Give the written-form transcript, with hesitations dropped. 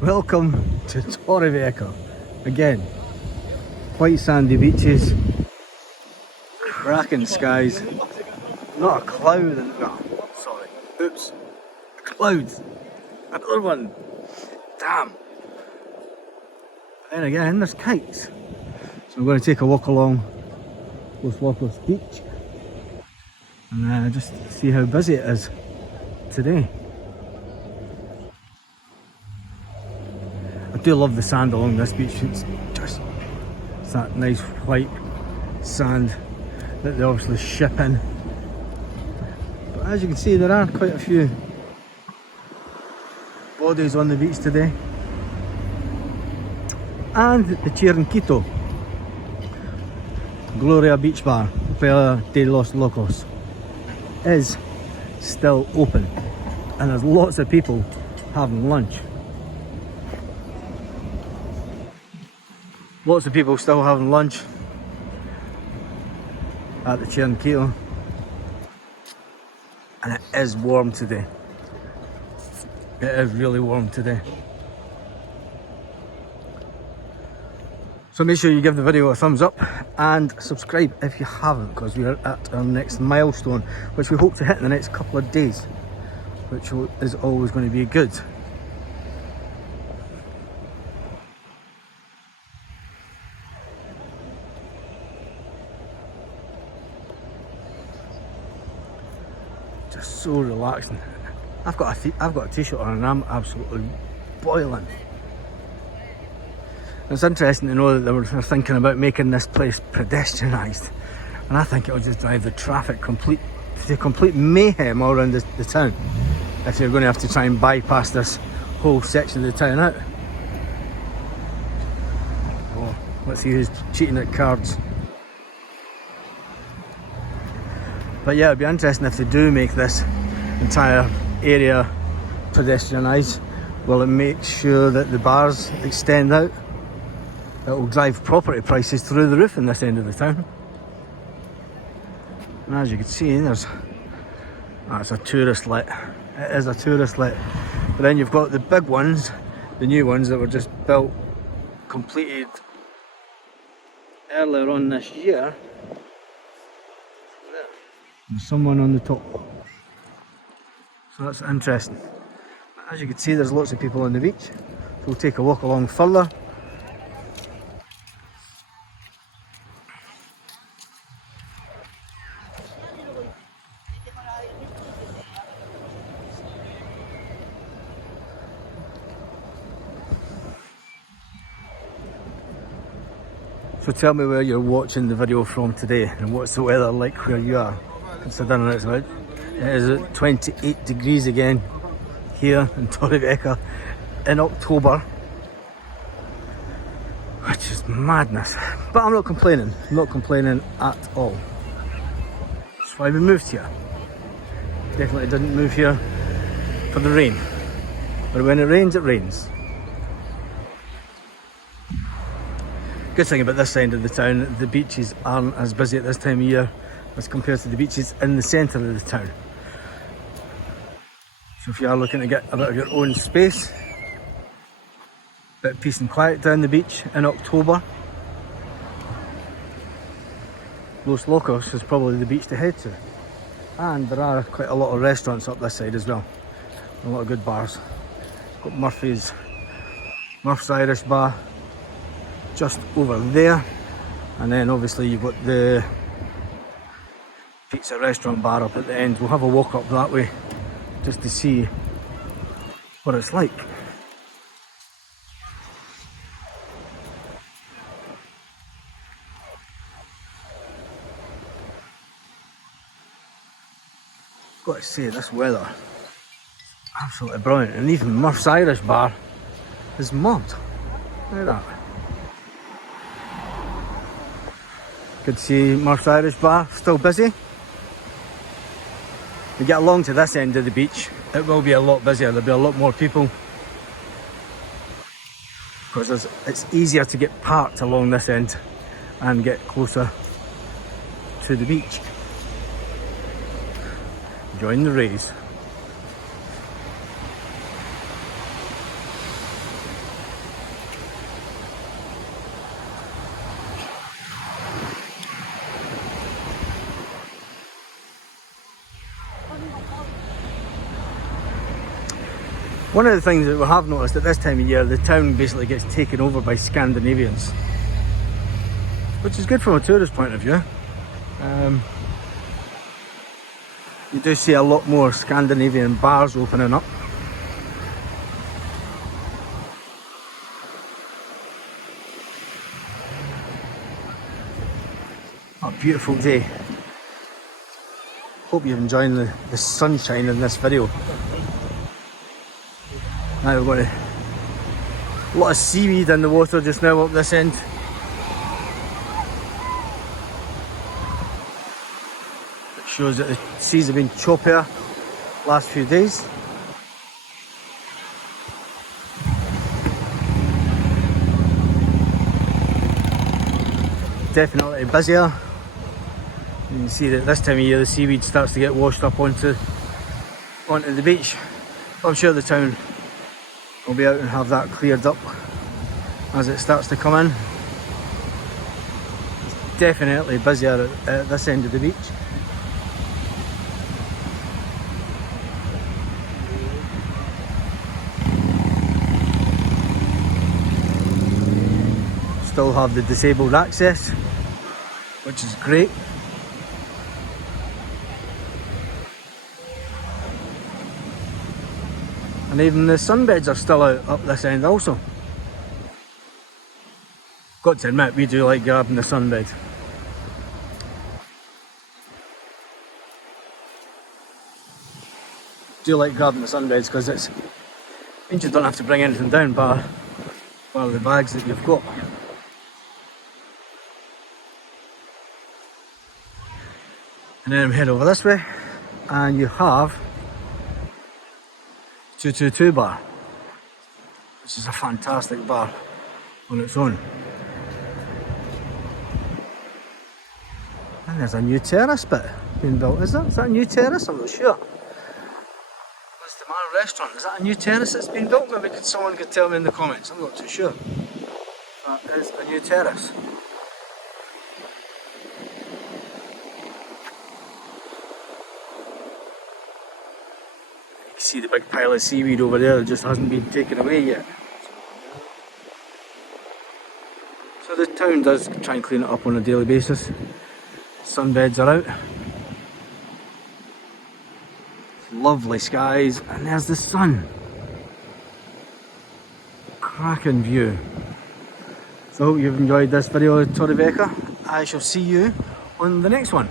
Welcome to Torrevieja. Again, white sandy beaches, cracking skies, not a cloud, sorry, oops, a cloud, another one, damn. But then again, there's kites. So we're going to take a walk along Los Locos beach and just see how busy it is today. I do love the sand along this beach. It's that nice white sand that they obviously ship in. But as you can see, there are quite a few bodies on the beach today. And the Chiringuito Gloria Beach Bar, Playa de los Locos, is still open, and there's lots of people having lunch. Lots of people still having lunch at the Chiringuito, and it is warm today. It is really warm today. So make sure you give the video a thumbs up and subscribe if you haven't, because we are at our next milestone, which we hope to hit in the next couple of days, which is always going to be good. Just so relaxing. I've got a t-shirt on and I'm absolutely boiling. It's interesting to know that they're thinking about making this place pedestrianised, and I think it'll just drive the traffic to complete mayhem all around the town if you're going to have to try and bypass this whole section of the town out. Oh, let's see who's cheating at cards. But yeah, it'd be interesting if they do make this entire area pedestrianised. Will it make sure that the bars extend out? It will drive property prices through the roof in this end of the town. And as you can see, it's a tourist let. It is a tourist let. But then you've got the big ones, the new ones that were just built, completed earlier on this year. There's someone on the top. So that's interesting. As you can see, there's lots of people on the beach. So we'll take a walk along further. So tell me where you're watching the video from today and what's the weather like where you are, considering it's about, it is at 28 degrees again here in Torrevieja in October, which is madness. But I'm not complaining at all. That's why we moved here. Definitely didn't move here for the rain, but when it rains, it rains. Good thing about this end of the town, the beaches aren't as busy at this time of year as compared to the beaches in the centre of the town. So if you are looking to get a bit of your own space, a bit of peace and quiet down the beach in October, Los Locos is probably the beach to head to. And there are quite a lot of restaurants up this side as well. A lot of good bars. Got Murphy's Irish Bar just over there, and then obviously you've got the pizza restaurant bar up at the end. We'll have a walk up that way just to see what it's like. Got to say, this weather absolutely brilliant, and even Murph's Irish Bar is mobbed. Look at that. Good to see Murph's Irish Bar still busy. We get along to this end of the beach, it will be a lot busier. There'll be a lot more people because it's easier to get parked along this end and get closer to the beach. Join the rays. One of the things that we have noticed at this time of year, the town basically gets taken over by Scandinavians, which is good from a tourist point of view. You do see a lot more Scandinavian bars opening up. A beautiful day. Hope you're enjoying the sunshine in this video. Now we're going to... a lot of seaweed in the water just now up this end. It shows that the seas have been choppier last few days. Definitely busier. You can see that this time of year the seaweed starts to get washed up onto the beach. I'm sure the town will be out and have that cleared up as it starts to come in. It's definitely busier at this end of the beach. Still have the disabled access, which is great. And even the sunbeds are still out up this end also. Got to admit, we do like grabbing the sunbed. Do like grabbing the sunbeds because it means you don't have to bring anything down bar the bags that you've got. And then head over this way and you have 222 bar, which is a fantastic bar on its own. And there's a new terrace bit being built, is that? Is that a new terrace? I'm not sure. What's the Mar restaurant? Is that a new terrace that's been built? Maybe someone could tell me in the comments, I'm not too sure. That is a new terrace. See the big pile of seaweed over there that just hasn't been taken away yet. So the town does try and clean it up on a daily basis. Sunbeds are out. Lovely skies, and there's the sun. Cracking view. So I hope you've enjoyed this video of Torrevieja. I shall see you on the next one.